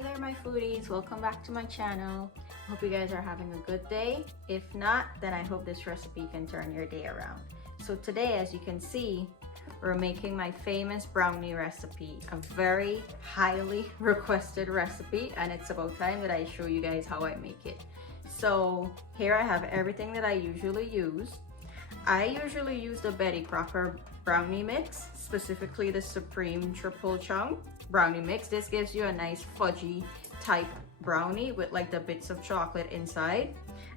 Hey there my foodies, welcome back to my channel. Hope you guys are having a good day. If not, then I hope this recipe can turn your day around. So today, as you can see, we're making my famous brownie recipe, a very highly requested recipe, and it's about time that I show you guys how I make it. So here I have everything that I usually use. I usually use the Crocker brownie mix, specifically the Supreme Triple Chunk brownie mix. This gives you a nice fudgy type brownie with like the bits of chocolate inside.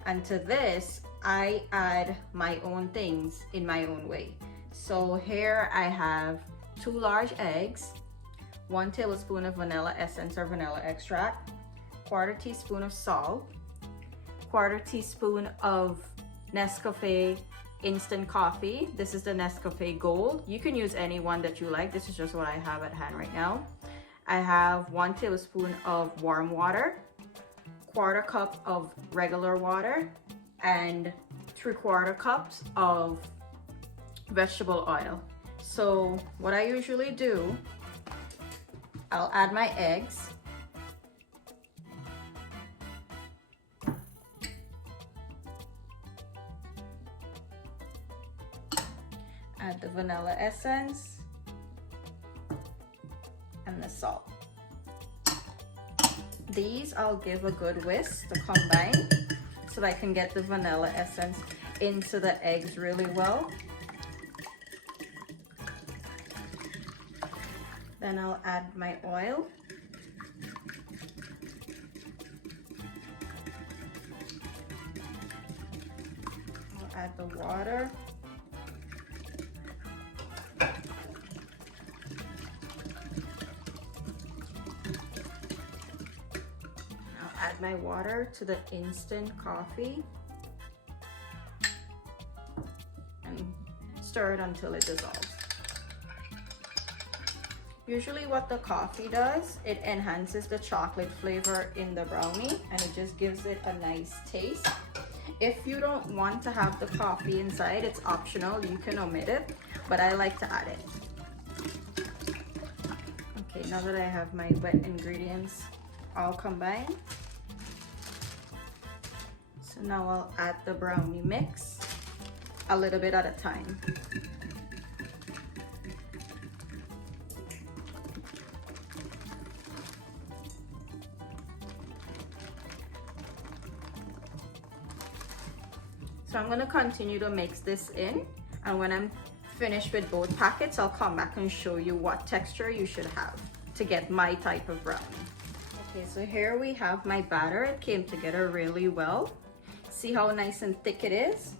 And to this, I add my own things in my own way. So here I have 2 large eggs, 1 tablespoon of vanilla essence or vanilla extract, 1/4 teaspoon of salt, 1/4 teaspoon of Nescafe instant coffee. This is the Nescafe Gold. You can use any one that you like. This is just what I have at hand right now. I have 1 tablespoon of warm water, 1/4 cup of regular water, and 3/4 cups of vegetable oil. So what I usually do, I'll add my eggs. Add the vanilla essence and the salt. These I'll give a good whisk to combine so that I can get the vanilla essence into the eggs really well. Then I'll add my oil. I'll add the water. Add my water to the instant coffee and stir it until it dissolves. Usually what the coffee does, it enhances the chocolate flavor in the brownie and it just gives it a nice taste. If you don't want to have the coffee inside, it's optional, you can omit it, but I like to add it. Okay, now that I have my wet ingredients all combined, so now I'll add the brownie mix a little bit at a time. So I'm going to continue to mix this in, and when I'm finished with both packets, I'll come back and show you what texture you should have to get my type of brownie. Okay, so here we have my batter. It came together really well. See how nice and thick it is?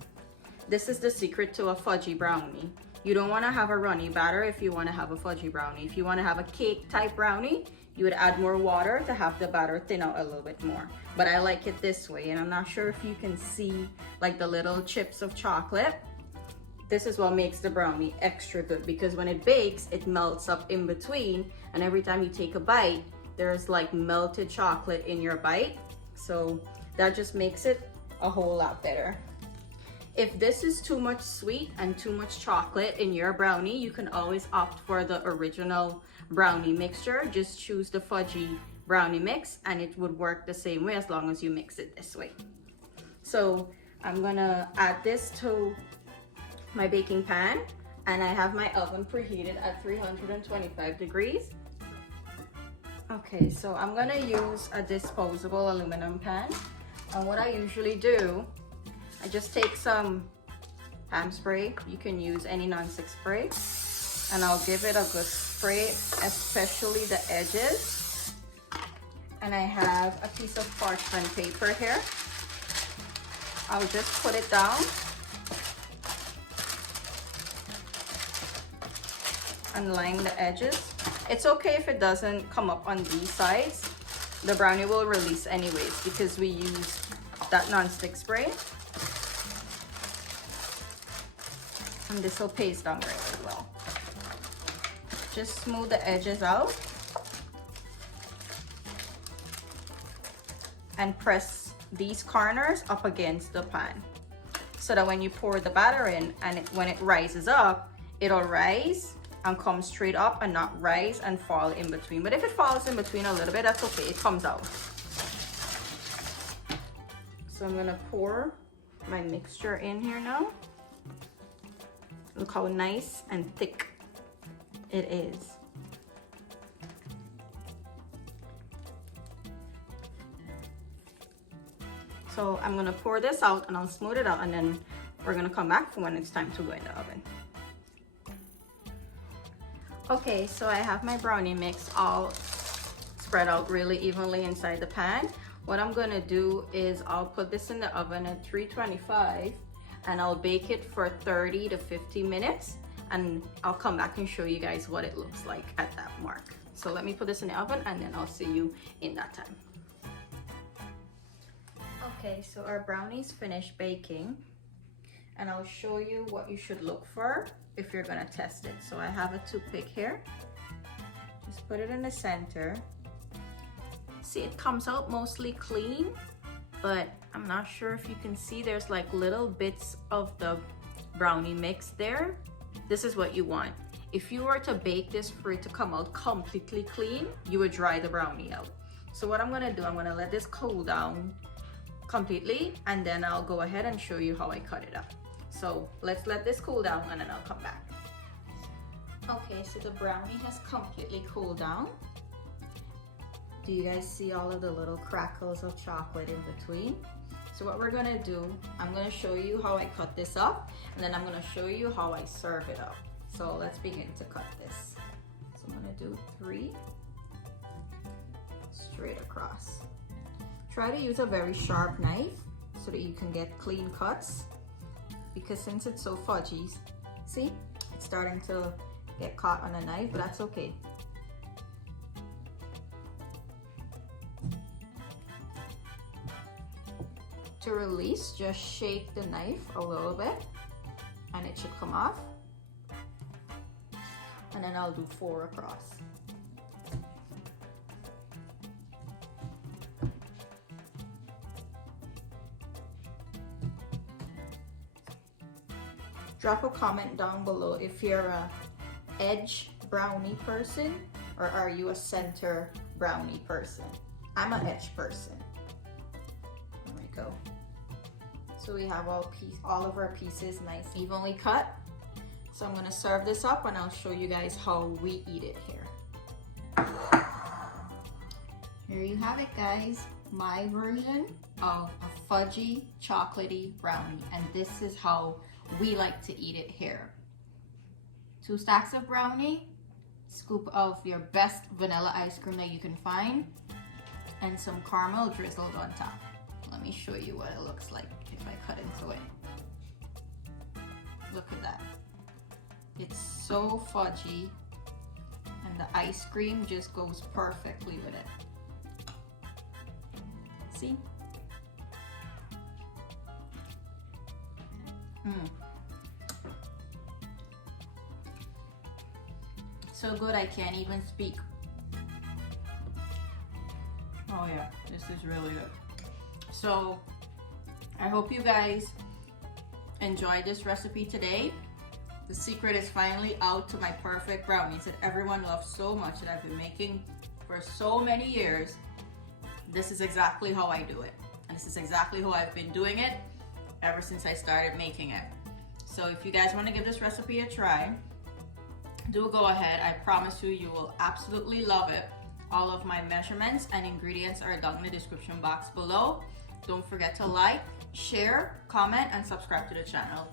This is the secret to a fudgy brownie. You don't want to have a runny batter if you want to have a fudgy brownie. If you want to have a cake type brownie, you would add more water to have the batter thin out a little bit more. But I like it this way, and I'm not sure if you can see like the little chips of chocolate. This is what makes the brownie extra good, because when it bakes, it melts up in between, and every time you take a bite, there's like melted chocolate in your bite. So that just makes it a whole lot better. If this is too much sweet and too much chocolate in your brownie, you can always opt for the original brownie mixture. Just choose the fudgy brownie mix and it would work the same way as long as you mix it this way. So I'm gonna add this to my baking pan, and I have my oven preheated at 325 degrees. Okay, so I'm gonna use a disposable aluminum pan. And what I usually do, I just take some ham spray. You can use any non-stick spray. And I'll give it a good spray, especially the edges. And I have a piece of parchment paper here. I'll just put it down. And line the edges. It's okay if it doesn't come up on these sides. The brownie will release anyways because we use that non-stick spray. And this will paste down really well. Just smooth the edges out. And press these corners up against the pan, so that when you pour the batter in and when it rises up, it'll rise and come straight up and not rise and fall in between. But if it falls in between a little bit, that's okay, it comes out. So I'm gonna pour my mixture in here now. Look how nice and thick it is. So I'm gonna pour this out and I'll smooth it out, and then we're gonna come back for when it's time to go in the oven. Okay, so I have my brownie mix all spread out really evenly inside the pan. What I'm gonna do is I'll put this in the oven at 325 and I'll bake it for 30 to 50 minutes, and I'll come back and show you guys what it looks like at that mark. So let me put this in the oven and then I'll see you in that time. Okay, so our brownie's finished baking, and I'll show you what you should look for if you're gonna test it. So I have a toothpick here. Just put it in the center. See, it comes out mostly clean, but I'm not sure if you can see there's like little bits of the brownie mix there. This is what you want. If you were to bake this for it to come out completely clean, you would dry the brownie out. So what I'm gonna do, I'm gonna let this cool down completely, and then I'll go ahead and show you how I cut it up. So let's let this cool down and then I'll come back. Okay, so the brownie has completely cooled down. Do you guys see all of the little crackles of chocolate in between? So what we're gonna do, I'm gonna show you how I cut this up, and then I'm gonna show you how I serve it up. So let's begin to cut this. So I'm gonna do 3 straight across. Try to use a very sharp knife so that you can get clean cuts, because since it's so fudgy, see, it's starting to get caught on the knife, but that's okay. To release, just shake the knife a little bit and it should come off. And then I'll do 4 across. Drop a comment down below if you're a edge brownie person or are you a center brownie person. I'm an edge person. There we go. So we have all of our pieces nice evenly cut. So I'm gonna serve this up and I'll show you guys how we eat it here. Here you have it, guys. My version of a fudgy chocolatey brownie, and this is how we like to eat it here. 2 stacks of brownie, scoop of your best vanilla ice cream that you can find, and some caramel drizzled on top. Let me show you what it looks like if I cut into it. Look at that. It's so fudgy, and the ice cream just goes perfectly with it. See? So good I can't even speak. Oh yeah, this is really good. So I hope you guys enjoyed this recipe today. The secret is finally out to my perfect brownies that everyone loves so much, that I've been making for so many years. This is exactly how I do it, and this is exactly how I've been doing it ever since I started making it. So if you guys want to give this recipe a try, do go ahead. I promise you, you will absolutely love it. All of my measurements and ingredients are down in the description box below. Don't forget to like, share, comment, and subscribe to the channel.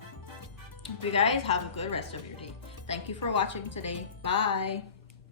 Hope you guys have a good rest of your day. Thank you for watching today. Bye.